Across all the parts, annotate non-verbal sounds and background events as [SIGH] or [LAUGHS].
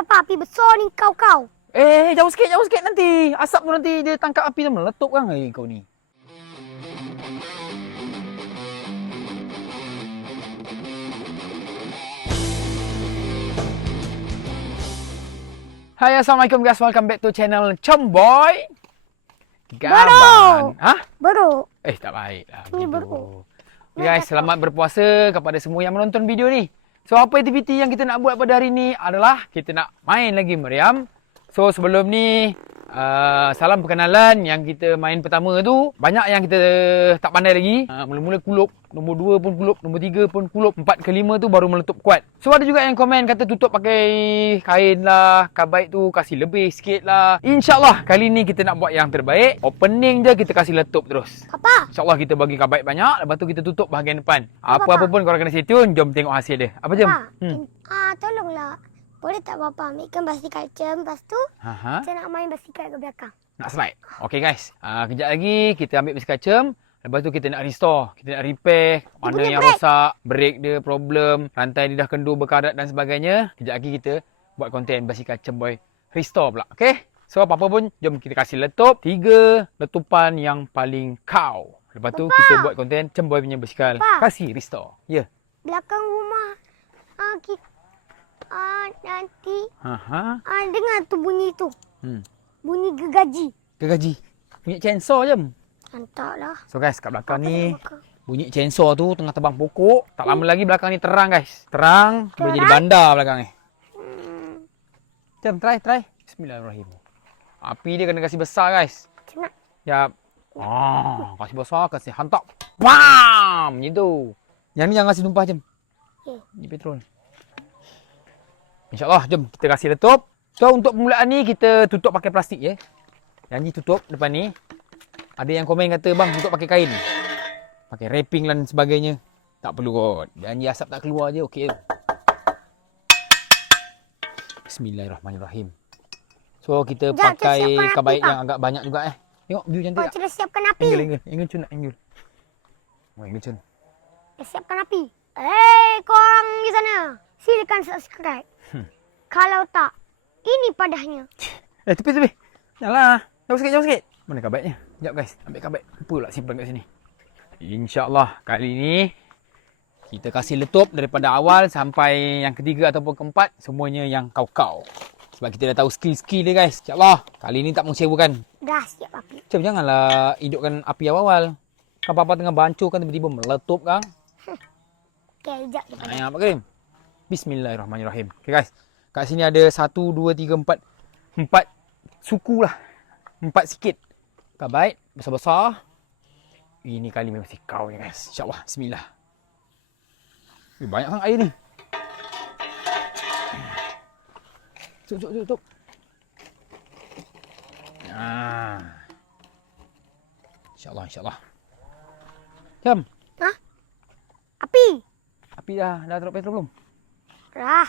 Apa api besar ni kau-kau? Eh, jauh sikit, jauh sikit nanti. Asap tu nanti dia tangkap api tu meletup kan eh, kau ni. Hai, Assalamualaikum guys. Welcome back to channel Chomboy. Baru. Ha? Baru. Eh, tak baik lah. Ni begitu. baru. Okay, guys, selamat berpuasa kepada semua yang menonton video ni. So, apa aktiviti yang kita nak buat pada hari ni adalah kita nak main lagi meriam. So, sebelum ni, uh, salam perkenalan yang kita main pertama tu. Banyak yang kita tak pandai lagi. Uh, mula-mula kulup. Nombor 2 pun kulup. Nombor 3 pun kulup. 4 ke 5 tu baru meletup kuat. So, ada juga yang komen kata tutup pakai kain lah. Kabaik tu kasih lebih sikit lah. InsyaAllah, kali ni kita nak buat yang terbaik. Opening je kita kasih letup terus. Papa, InsyaAllah kita bagi kabaik banyak. Lepas tu kita tutup bahagian depan. Apa, Apa-apa pun korang kena stay tune. Jom tengok hasil dia. Apa? Papa. Hmm. Ah, tolonglah. Boleh tak Papa ambilkan basikal jam lepas tu Ha, ha. saya nak main basikal ke belakang. Nak slide. Okay guys. Uh, kejap lagi kita ambil basikal cem. Lepas tu kita nak restore. Kita nak repair. Mana yang brake. rosak. Brake dia problem. Rantai dia dah kendur berkarat dan sebagainya. Kejap lagi kita buat konten basikal cem boy. Restore pula. Okay? So apa-apa pun jom kita kasih letup. Tiga letupan yang paling kau. Lepas tu kita buat konten cem boy punya basikal. Papa. Kasih restore. Ya. Yeah. Belakang rumah ah kita ah nanti Ha ha. ah dengar tu bunyi tu. Hmm. Bunyi gergaji. Gergaji. Bunyi chainsaw je. Hantarlah. So guys, kat belakang Apa ni bunyi chainsaw tu tengah tebang pokok. Tak lama lagi belakang ni terang guys. Terang, boleh jadi Terang? bandar belakang ni. Hmm, Jom try, try. Bismillahirrahmanirrahim. Api dia kena kasih besar guys. Yap. Ah, kasih besar, kasih hantak. Wam! Macam tu. Yang ni jangan kasih tumpah jom. Ni petrol. InsyaAllah, jom kita kasih letup. So, untuk permulaan ni kita tutup pakai plastik ya. Yang ni tutup depan ni. Ada yang komen kata, bang tutup pakai kain. Pakai wrapping dan sebagainya. Tak perlu kot. Janji asap tak keluar je, okey. Bismillahirrahmanirrahim. So, kita kita pakai kabaik yang agak banyak juga eh. Tengok view cantik Oh, tak? kita siapkan api. Angle, angle. Angle cun nak angle. Oh, angle cun. Dah siapkan api. Eh, korang di sana. Silakan subscribe. Hmm. Kalau tak, ini padahnya. [LAUGHS] Eh, tepi, tepi. Janganlah. Jauh sikit, jauh sikit. Mana kabaiknya? Sekejap guys. Ambil kabaik. Lupa pula simpan kat sini. InsyaAllah kali ni kita kasih letup daripada awal sampai yang ketiga ataupun keempat. Semuanya yang kau-kau. Sebab kita dah tahu skill-skill dia guys. InsyaAllah. Kali ni tak mengecewakan. Dah siap api. Macam janganlah hidupkan api awal-awal. Kan papa tengah bancuh kan tiba-tiba meletup kan. [LAUGHS] Okey, sekejap. Ha, yang apa Karim? Bismillahirrahmanirrahim. Okay guys. Kat sini ada satu, dua, tiga, empat. Empat suku lah. Empat sikit. Kabaik. Besar-besar. Ini kali memang si kau ni guys. InsyaAllah. Bismillah. Eh, banyak sangat air ni. Tutup, tutup, tutup. Ah. InsyaAllah, insyaAllah. Jam. Hah? Api. Api dah, dah taruh petrol belum? Dah.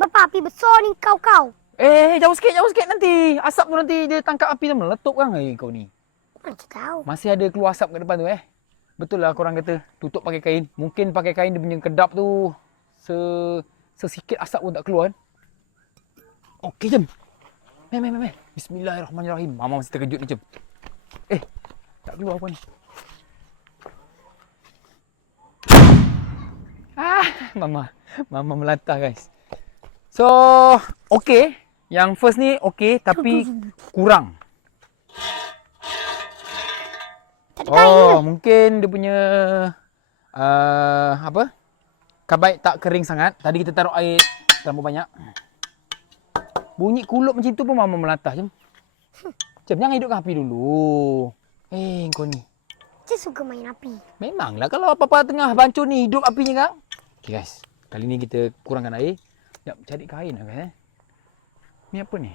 Bapa api besar ni kau-kau. Eh, jauh sikit, jauh sikit nanti. Asap tu nanti dia tangkap api tu meletup kan eh, kau ni. Macam tahu. Masih ada keluar asap kat depan tu eh. Betul lah korang kata tutup pakai kain. Mungkin pakai kain dia punya kedap tu se sesikit asap pun tak keluar kan. Okey jom. Meh, meh, meh, meh. Bismillahirrahmanirrahim. Mama masih terkejut ni jom. Eh, tak keluar apa ni. Ah, [LAUGHS] mama. Mama melantah guys. So, okey. Yang first ni okey tapi kurang. Oh, mungkin dia punya uh, apa? Kabaik tak kering sangat. Tadi kita taruh air terlalu banyak. Bunyi kulup macam tu pun mama melatah je. Jom, jangan hidupkan api dulu. Eh, kau ni. Dia suka main api. Memanglah kalau apa-apa tengah bancuh ni hidup apinya kak. Okay guys, kali ni kita kurangkan air. Sekejap, cari kain lah guys eh. Ni apa ni?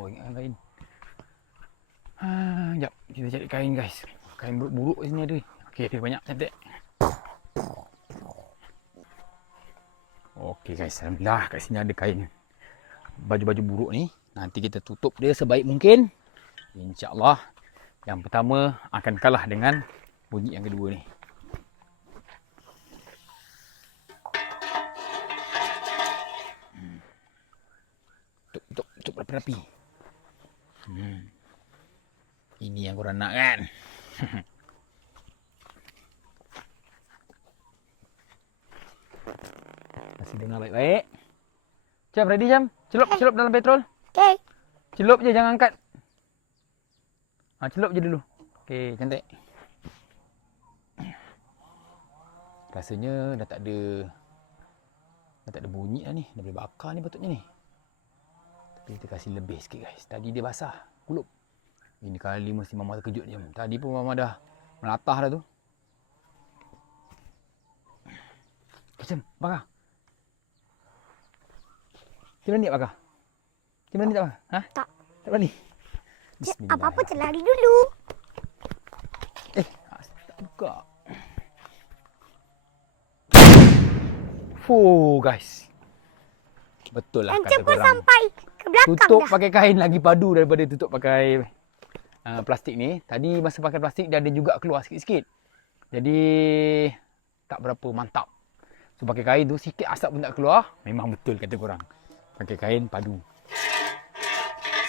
Oh, ingatkan kain. Ha, sekejap, kita cari kain guys. Kain buruk-buruk sini ada. Okey, ada banyak cantik. Okey guys, alhamdulillah kat sini ada kain. Baju-baju buruk ni nanti kita tutup dia sebaik mungkin. InsyaAllah yang pertama akan kalah dengan bunyi yang kedua ni. Berapi. Hmm. Ini yang korang nak kan? [LAUGHS] Masih dengar baik-baik. Jam, ready jam? Celup, celup dalam petrol. Okay. Celup je, jangan angkat. Ha, celup je dulu. Okey, cantik. Rasanya dah tak ada dah tak ada bunyi dah ni. Dah boleh bakar ni patutnya ni. Tapi kita kasih lebih sikit guys. Tadi dia basah. Kulup. Ini kali mesti mama terkejut je. Tadi pun mama dah melatah dah tu. Macam bakar. Macam mana ni nak bakar? Macam mana ni tak bakar? Ha? Tak. Tak berani? Apa-apa terlari dulu. Eh, tak buka. Fuh, guys. Betul lah Dan kata korang. sampai ke belakang Tutup dah. pakai kain lagi padu daripada tutup pakai uh, plastik ni. Tadi masa pakai plastik dia ada juga keluar sikit-sikit. Jadi tak berapa mantap. So pakai kain tu sikit asap pun tak keluar. Memang betul kata korang. Pakai kain padu.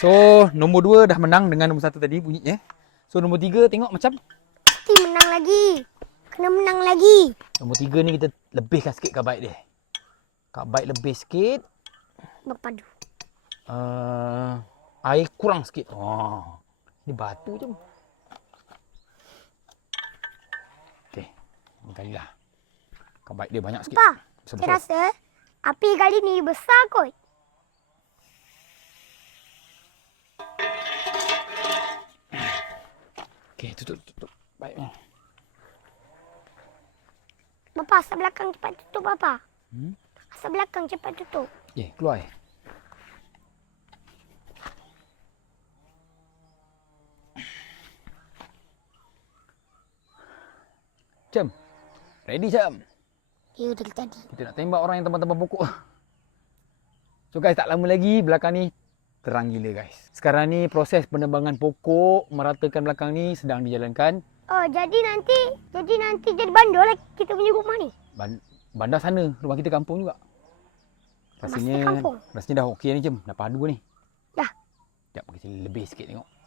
So nombor dua dah menang dengan nombor satu tadi bunyinya. So nombor tiga tengok macam Mesti menang lagi. Kena menang lagi. Nombor tiga ni kita lebihkan sikit karbide dia. Karbide lebih sikit. Berpadu. Uh, air kurang sikit. Oh, ni batu je. Okey. Ni kali lah. Karbide dia banyak sikit. Apa? Saya rasa api kali ni besar kot. Okey, tutup, tutup. Baiknya. Bapa, asap belakang cepat tutup Bapa. Hmm? Asap belakang cepat tutup. Eh, keluar eh. Jam. Ready, Jam. Ya, dari tadi. Kita nak tembak orang yang tembak-tembak pokok. So guys, tak lama lagi belakang ni terang gila guys. Sekarang ni proses penebangan pokok, meratakan belakang ni sedang dijalankan. Oh, jadi nanti, jadi nanti jadi bandar lah kita punya rumah ni. Ban- bandar sana, rumah kita kampung juga. Rasanya, kampung? rasanya dah okey ni Jem. Dah padu ni. Dah. Sekejap kita lebih sikit tengok.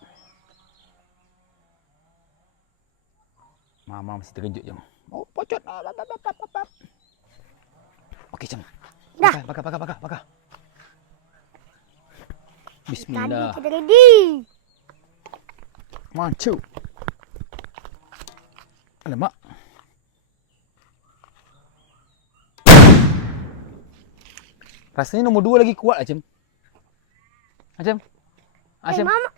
Mama mesti terkejut Jem. Oh, pocot. Ah. Okey Jem. Dah. Bakar, bakar, bakar, bakar. Bismillah. kita ready. Mancu. Alamak. Rasanya nombor dua lagi kuat Acem. Acem. Eh, Acem. Mama,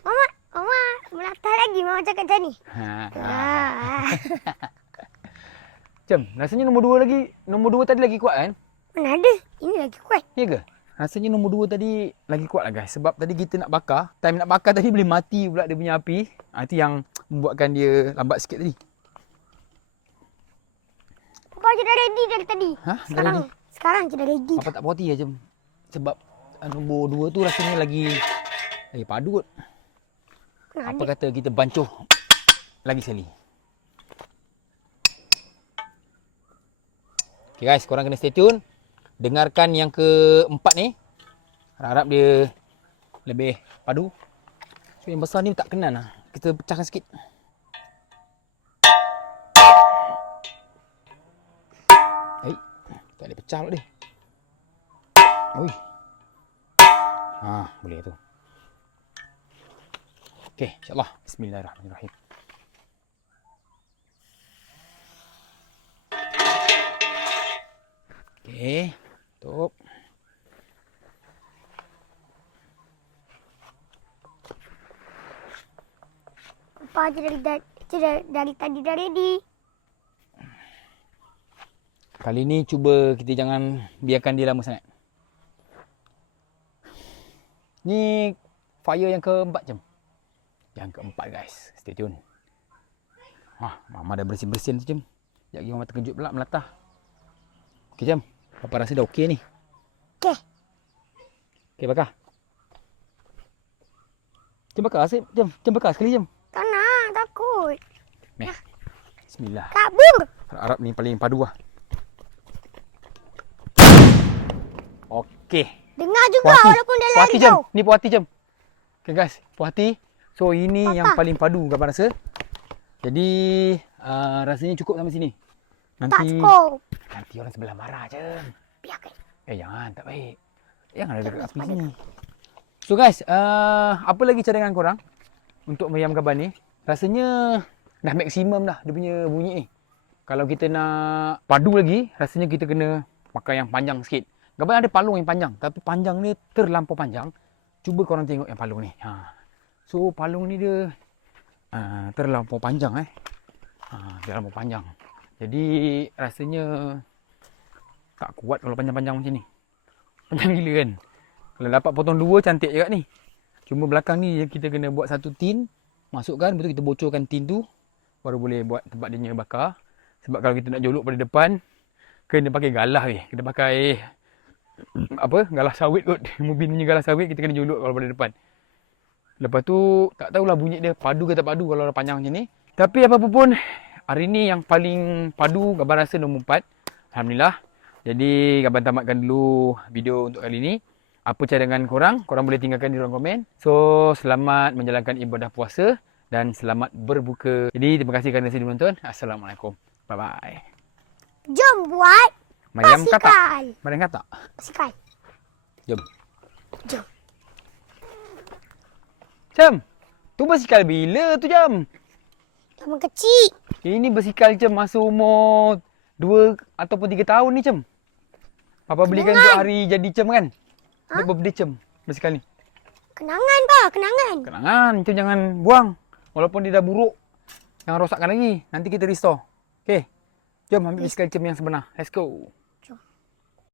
Mama, Mama melata lagi Mama cakap macam ni. Ha, ha. Ah. [LAUGHS] Acem, rasanya nombor dua lagi, nombor dua tadi lagi kuat kan? Mana ada? Ini lagi kuat. Ya ke? Rasanya nombor dua tadi lagi kuat lah guys. Sebab tadi kita nak bakar, time nak bakar tadi boleh mati pula dia punya api. Ha, itu yang membuatkan dia lambat sikit tadi. Papa dah ready dari tadi. Ha? Sekarang, ready? sekarang kita ready. Apa tak puas hati Acem? Sebab ah, nombor dua tu rasanya lagi lagi padu kot. Apa kata kita bancuh lagi sekali. Okay guys, korang kena stay tune. Dengarkan yang keempat ni. Harap-harap dia lebih padu. So, yang besar ni tak kena lah. Kita pecahkan sikit. Eh, tak boleh pecah pula dia. Ui. Ha, boleh tu. Okey, insyaAllah. Bismillahirrahmanirrahim. Okey, tutup. Papa je dari, dari, dari, dari tadi dah ready. Kali ni cuba kita jangan biarkan dia lama sangat. Ni fire yang keempat jam. Yang keempat guys. Stay tune. Wah, mama dah bersin-bersin tu jam. Sekejap lagi mama terkejut pula melatah. Okey jam. Papa rasa dah okey ni. Okey. Okey bakar. Jom bakar Asyik. Jom. Jom bakar sekali jom. Tak nak, takut. Meh. Bismillah. Kabur. Harap ni paling padu lah. Okey. Dengar juga Puas hati. walaupun dia lari hati jom. jauh. Ni puas hati jom. Okay guys, puas hati. So ini Papa. yang paling padu gambar rasa. Jadi uh, rasanya cukup sampai sini. Tak Nanti cukup. nanti orang sebelah marah je. Biarkan. Eh jangan, tak baik. Jangan ada dekat api sini. So guys, uh, apa lagi cadangan korang untuk meriam gaban ni? Rasanya dah maksimum dah dia punya bunyi ni. Kalau kita nak padu lagi, rasanya kita kena pakai yang panjang sikit. Gaban ada palung yang panjang, tapi panjang ni terlampau panjang. Cuba korang tengok yang palung ni. Ha. So palung ni dia uh, terlampau panjang eh. Ha, terlampau panjang. Jadi rasanya tak kuat kalau panjang-panjang macam ni. Panjang gila kan. Kalau dapat potong dua cantik juga ni. Cuma belakang ni kita kena buat satu tin. Masukkan, betul kita bocorkan tin tu. Baru boleh buat tempat dia bakar. Sebab kalau kita nak jolok pada depan, kena pakai galah weh. Kena pakai [CLEARS THROAT] apa? Galah sawit kot. [LAUGHS] Mobil punya galah sawit kita kena jolok kalau pada depan. Lepas tu tak tahulah bunyi dia padu ke tak padu kalau panjang macam ni. Tapi apa pun hari ni yang paling padu gambar rasa nombor 4. Alhamdulillah. Jadi Gaban tamatkan dulu video untuk kali ni. Apa cadangan korang? Korang boleh tinggalkan di ruang komen. So, selamat menjalankan ibadah puasa dan selamat berbuka. Jadi, terima kasih kerana sudi menonton. Assalamualaikum. Bye-bye. Jom buat Mariam kata. Mariam kata. Basikal. Jom. Jom. Jam. Tu basikal bila tu jam? Zaman kecil. Ini basikal jam masa umur 2 ataupun 3 tahun ni jam. Papa belikan untuk hari jadi jam kan? Ha? Untuk birthday jam basikal ni. Kenangan pak, kenangan. Kenangan, macam jangan buang. Walaupun dia dah buruk. Jangan rosakkan lagi. Nanti kita restore. Okay. Jom ambil basikal jam yang sebenar. Let's go.